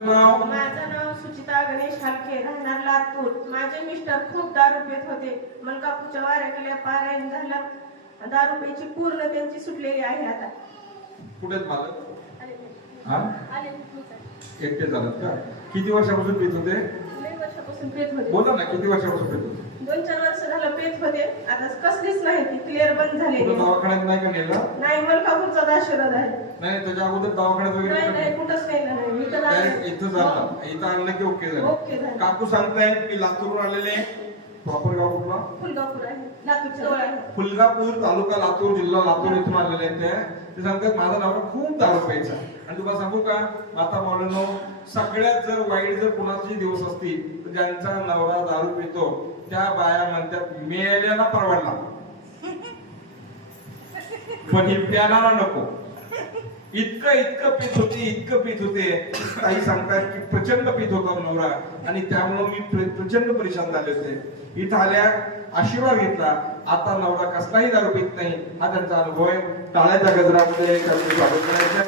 माझं नाव सुचिता गणेश हालके, राहणार लातूर. माझे मिस्टर खूप दारू पित होते. मलकापूरच्या वाऱ्या केल्या, पारायण झालं. दारू प्यायची पूर्ण त्यांची सुटलेली आहे. आता कुठेच मालक हा आले एकटे झालं का? किती वर्षापासून पित होते? लई वर्षापासून पेत होते. बोला ना, किती वर्षापासून पित होते? 2-4 वर्ष झालं पेत होते. आता कसलीच नाही, ती क्लिअर बंद झालेली कुठं आहे. दवाखान्यात नाही का नेलं? नाही, मलकापूरचा दाशोरद आहे. नाही, त्याच्या अगोदर दवाखान्यात नाही वगैरे नाही, कुठंच नाही ना, नाही. इथं डायरेक्ट इथं झालं. इथं आणलं की ओके ओके झालं. झालं. काकू सांगतायत की लातूरवरून आलेले. प्रॉपर गाव कुठला? फुलगापूर आहे, लातूरच्या जवळ आहे. फुलगापूर तालुका लातूर जिल्हा लातूर इथून आलेले आहेत. ते सांगतात माझा नवरा खूप दारू प्यायचा. आणि तुम्हाला सांगू का माता मौलानो, सगळ्यात जर वाईट जर कुणाचे दिवस असतील तर ज्यांचा नवरा दारू पितो त्या बाया म्हणतात मेल्याला परवडला, पण ही प्यानाला नको. इतकं पित होते, इतकं पित होते. काही सांगतात की प्रचंड पित होता नवरा, आणि त्यामुळे मी प्रचंड परेशान झाले होते. इथं आल्या आशीर्वाद घेतला. आता नवरा कसलाही दारू पित नाही. हा त्यांचा अनुभव आहे. टाळ्याच्या गजरामध्ये त्यांचं स्वागत करायचं.